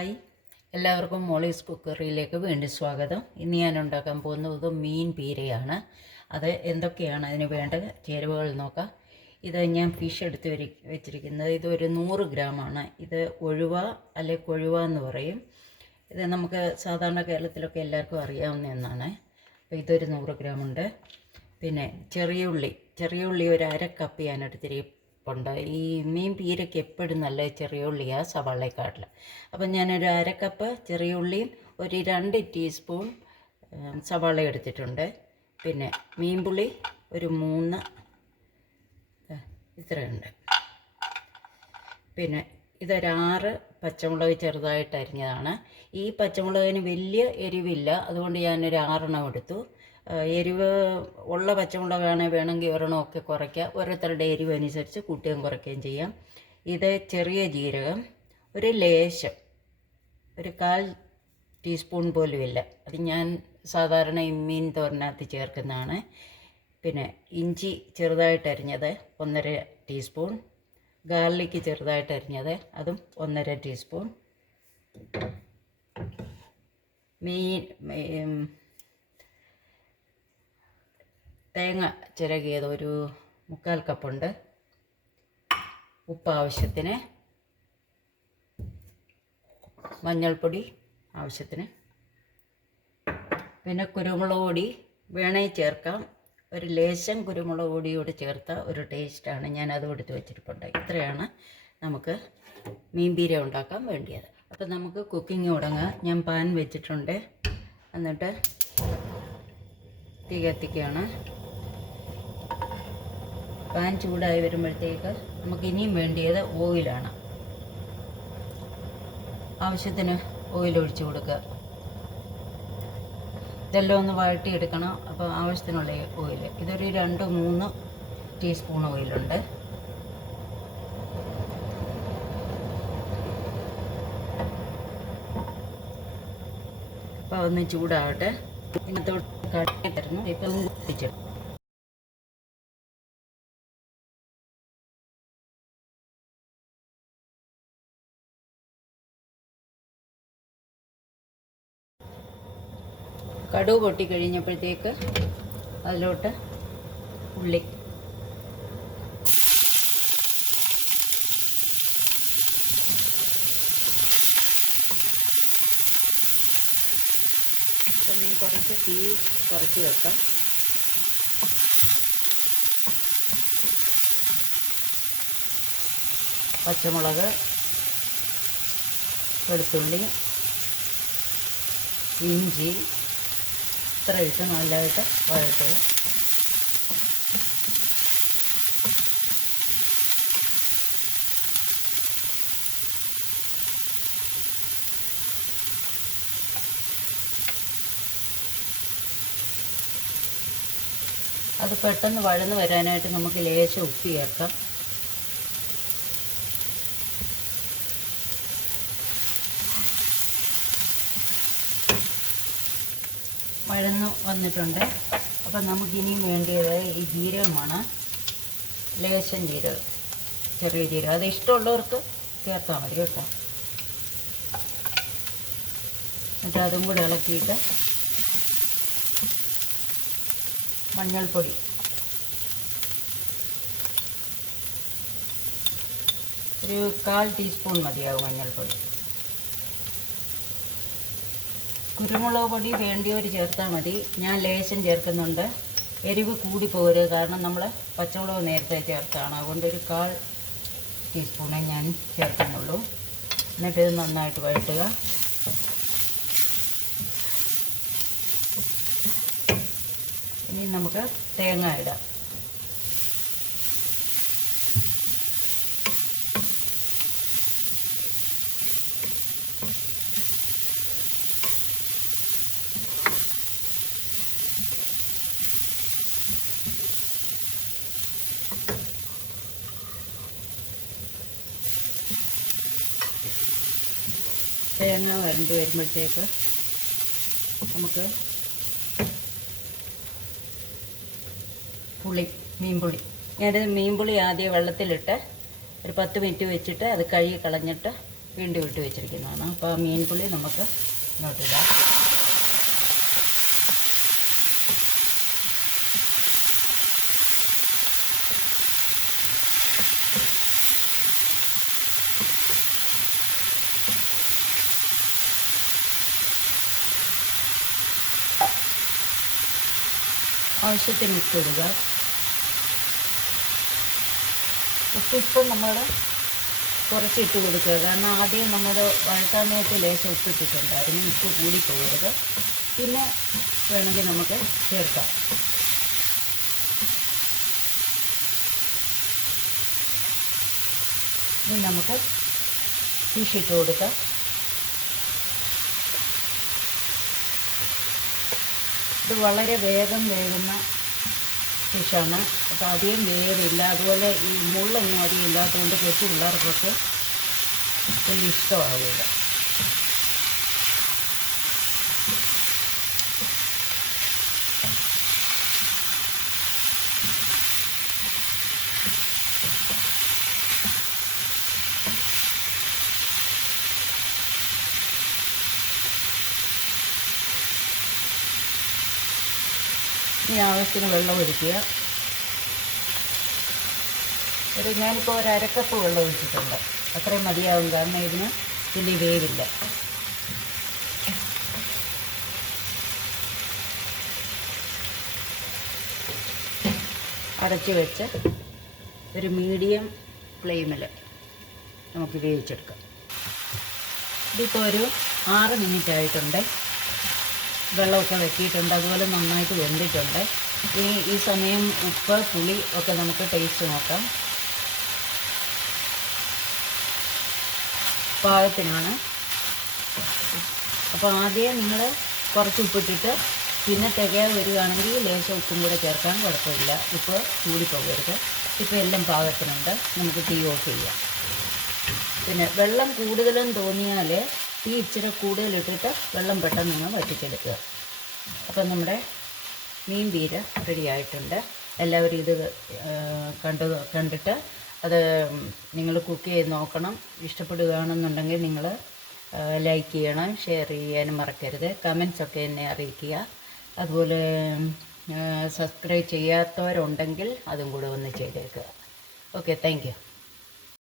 Hi, എല്ലാവർക്കും Molly's കുക്കറിയിലേക്ക് വീണ്ടും സ്വാഗതം. ഇന്ന് ഞാൻ ഉണ്ടാക്കാൻ പോകുന്നത് മീൻ പീരയാണ്. അത് എന്തൊക്കെയാണ് അതിന് വേണ്ട ചേരുവകൾ നോക്കാം. ഇത് ഞാൻ ഫിഷ് എടുത്ത് വെച്ചിരിക്കുന്നത് ഇതൊരു 100 ഗ്രാമാണ്. ഇത് ഒഴുവ അല്ലെ കൊഴുവ എന്ന് പറയും. ഇത് നമുക്ക് സാധാരണ കേരളത്തിലൊക്കെ എല്ലാവർക്കും അറിയാവുന്ന ഒന്നാണ്. അപ്പോൾ ഇതൊരു 100 ഗ്രാമുണ്ട്. പിന്നെ ചെറിയ ഉള്ളി ഒരു അര കപ്പ് ഞാൻ എടുത്തിരിക്കും. ഈ മീൻ പീരയ്ക്ക് എപ്പോഴും നല്ല ചെറിയ ഉള്ളിയാണ് സവാളയെക്കാട്ടിൽ. അപ്പം ഞാനൊരു അര കപ്പ് ചെറിയ ഉള്ളിയും ഒരു 2 ടീസ്പൂൺ സവാള എടുത്തിട്ടുണ്ട്. പിന്നെ മീൻപുളി ഒരു 3 ഇത്രയുണ്ട്. പിന്നെ ഇതൊരു 6 പച്ചമുളക് ചെറുതായിട്ട് അരിഞ്ഞതാണ്. ഈ പച്ചമുളകിന് വലിയ എരിവില്ല, അതുകൊണ്ട് ഞാനൊരു 6 എടുത്തു. എരിവ് ഉള്ള വേണമെങ്കിൽ ഒരെണ്ണമൊക്കെ കുറയ്ക്കുക. ഓരോരുത്തരുടെ എരിവ് അനുസരിച്ച് കൂട്ടുകയും കുറയ്ക്കുകയും ചെയ്യാം. ഇത് ചെറിയ ജീരകം ഒരു ലേശം, ഒരു 1/4 ടീസ്പൂൺ പോലും ഇല്ല. അത് ഞാൻ സാധാരണ മീൻ തോരനകത്ത് ചേർക്കുന്നതാണ്. പിന്നെ ഇഞ്ചി ചെറുതായിട്ട് അരിഞ്ഞത് 1.5 ടീസ്പൂൺ. ഗാർലിക്ക് ചെറുതായിട്ട് അരിഞ്ഞത് അതും 1.5 ടീസ്പൂൺ. തേങ്ങ ചിരകിയത് ഒരു 3/4 കപ്പുണ്ട്. ഉപ്പ് ആവശ്യത്തിന്, മഞ്ഞൾപ്പൊടി ആവശ്യത്തിന്, പിന്നെ കുരുമുളക് പൊടി വേണമെങ്കിൽ ചേർക്കാം. ഒരു ലേശം കുരുമുളക് പൊടിയോട് ചേർത്ത ഒരു ടേസ്റ്റാണ്. ഞാൻ അതും എടുത്ത് വെച്ചിട്ടുണ്ട്. ഇത്രയാണ് നമുക്ക് മീൻ പീര ഉണ്ടാക്കാൻ വേണ്ടിയത്. അപ്പോൾ നമുക്ക് കുക്കിംഗ് തുടങ്ങാം. ഞാൻ പാൻ വെച്ചിട്ടുണ്ട്. എന്നിട്ട് തീ കത്തിക്കുകയാണ്. പാൻ ചൂടായി വരുമ്പോഴത്തേക്ക് നമുക്ക് ഇനിയും വേണ്ടിയത് ഓയിലാണ്. ആവശ്യത്തിന് ഓയിൽ ഒഴിച്ച് കൊടുക്കുക. ഇതെല്ലാം ഒന്ന് വഴട്ടിയെടുക്കണം. അപ്പോൾ ആവശ്യത്തിനുള്ള ഓയിൽ ഇതൊരു 2-3 ടീസ്പൂൺ ഓയിലുണ്ട്. അപ്പോൾ ഒന്ന് ചൂടാവട്ടെ. ഇതിനകത്തോട്ട് കടക്കി തരുന്നു. ഇപ്പം കുത്തിച്ചിടും. കടുക് പൊട്ടിക്കഴിഞ്ഞപ്പോഴത്തേക്ക് അതിലോട്ട് ഉള്ളി, മീൻ കുറച്ച് തീ കുറച്ച് വെക്കാം. പച്ചമുളക്, വെളുത്തുള്ളി, ഇഞ്ചി ഇത്ര ഇട്ട് നല്ലതായിട്ട് വഴറ്റുക. അത് പെട്ടെന്ന് വഴന്ന് വരാനായിട്ട് നമുക്ക് ലേശം ഉപ്പ് ചേർക്കാം. വഴന്ന് വന്നിട്ടുണ്ട്. അപ്പം നമുക്കിനിയും വേണ്ടിയത് ഈ ജീരകമാണ്. ലേശം ജീരകം, ചെറിയ ജീരകം. അത് ഇഷ്ടമുള്ളവർക്ക് ചേർത്താൽ മതി കേട്ടോ. എന്നിട്ട് അതും കൂടി ഇളക്കിയിട്ട് മഞ്ഞൾപ്പൊടി ഒരു 1/4 ടീസ്പൂൺ മതിയാവും മഞ്ഞൾപ്പൊടി. കുരുമുളക് പൊടി വേണ്ടിയവർ ചേർത്താൽ മതി. ഞാൻ ലേശം ചേർക്കുന്നുണ്ട്. എരിവ് കൂടി പോകരുത്, കാരണം നമ്മൾ പച്ചമുളക് നേരത്തെ ചേർത്താണ്. അതുകൊണ്ട് ഒരു 1/4 ടീസ്പൂണേ ഞാൻ ചേർക്കുന്നുള്ളൂ. എന്നിട്ട് ഇത് നന്നായിട്ട് വഴറ്റുക. ഇനി നമുക്ക് തേങ്ങ ഇടാം. തേങ്ങ വരണ്ടി വരുമ്പോഴത്തേക്ക് നമുക്ക് മീൻപുളി ഞാനത് മീൻപുളി ആദ്യം വെള്ളത്തിലിട്ട് ഒരു 10 മിനിറ്റ് വെച്ചിട്ട് അത് കഴുകി കളഞ്ഞിട്ട് വീണ്ടും ഇട്ട് വെച്ചിരിക്കുന്നതാണ്. അപ്പോൾ ആ മീൻ പുളി നമുക്ക് ഇങ്ങോട്ടിടാം. ആവശ്യത്തിന് ഉപ്പിടുക. ഉപ്പിപ്പം നമ്മൾ കുറച്ചിട്ട് കൊടുക്കുക. കാരണം ആദ്യം നമ്മൾ വഴറ്റാൻ നേരത്ത് ലേശം ഉപ്പിട്ടിട്ടുണ്ടായിരുന്നു. ഉപ്പ് കൂടിപ്പോകരുത്. പിന്നെ വേണമെങ്കിൽ നമുക്ക് ചേർക്കാം. ഇനി നമുക്ക് ഫിഷ് ഇട്ട് കൊടുക്കാം. ഇത് വളരെ വേഗം വേകുന്ന ഫിഷാണ്. അപ്പോൾ അധികം വേവില്ല. അതുപോലെ ഈ മുള്ളൊന്നും അധികം ഇല്ലാത്തതുകൊണ്ട് കൊച്ചു പിള്ളേർക്കൊക്കെ വലിയ ഇഷ്ടമാവില്ല. ഈ ആവശ്യത്തിന് വെള്ളം ഒഴിക്കുക. ഞാനിപ്പോൾ ഒരു അരക്കപ്പ് വെള്ളം ഒഴിച്ചിട്ടുണ്ട്. അത്രയും മതിയാവും. കാരണം ഇതിന് വലിയ വേവില്ല. അടച്ച് വെച്ച് ഒരു മീഡിയം ഫ്ലെയിമിൽ നമുക്ക് വേവിച്ചെടുക്കാം. ഇതിപ്പോൾ ഒരു 6 മിനിറ്റ് ആയിട്ടുണ്ട്. വെള്ളമൊക്കെ വെട്ടിയിട്ടുണ്ട്. അതുപോലെ നന്നായിട്ട് വെന്തിട്ടുണ്ട്. ഈ സമയം ഉപ്പ് പുളി ഒക്കെ നമുക്ക് ടേസ്റ്റ് നോക്കാം. പാകത്തിനാണ്. അപ്പോൾ ആദ്യം നിങ്ങൾ കുറച്ച് ഉപ്പിട്ടിട്ട് പിന്നെ തികയാതെ വരികയാണെങ്കിൽ ലേശം ഉപ്പും കൂടെ ചേർക്കാൻ കുഴപ്പമില്ല. ഉപ്പ് കൂടിപ്പോകരുത്. ഇപ്പോൾ എല്ലാം പാകത്തിനുണ്ട്. നമുക്ക് തീ ഓഫ് ചെയ്യാം. പിന്നെ വെള്ളം കൂടുതലും തോന്നിയാൽ തീ ഇച്ചിരി കൂടുതലിട്ടിട്ട് വെള്ളം പെട്ടെന്ന് നിങ്ങൾ വറ്റിച്ചെടുക്കുക. അപ്പം നമ്മുടെ മീൻ പീര റെഡി ആയിട്ടുണ്ട്. എല്ലാവരും ഇത് കണ്ടിട്ട് അത് നിങ്ങൾ കുക്ക് ചെയ്ത് നോക്കണം. ഇഷ്ടപ്പെടുകയാണെന്നുണ്ടെങ്കിൽ നിങ്ങൾ ലൈക്ക് ചെയ്യണം, ഷെയർ ചെയ്യാനും മറക്കരുത്. കമൻസൊക്കെ എന്നെ അറിയിക്കുക. അതുപോലെ സബ്സ്ക്രൈബ് ചെയ്യാത്തവരുണ്ടെങ്കിൽ അതും കൂടെ ഒന്ന് ചെയ്തേക്കുക. Okay, thank you.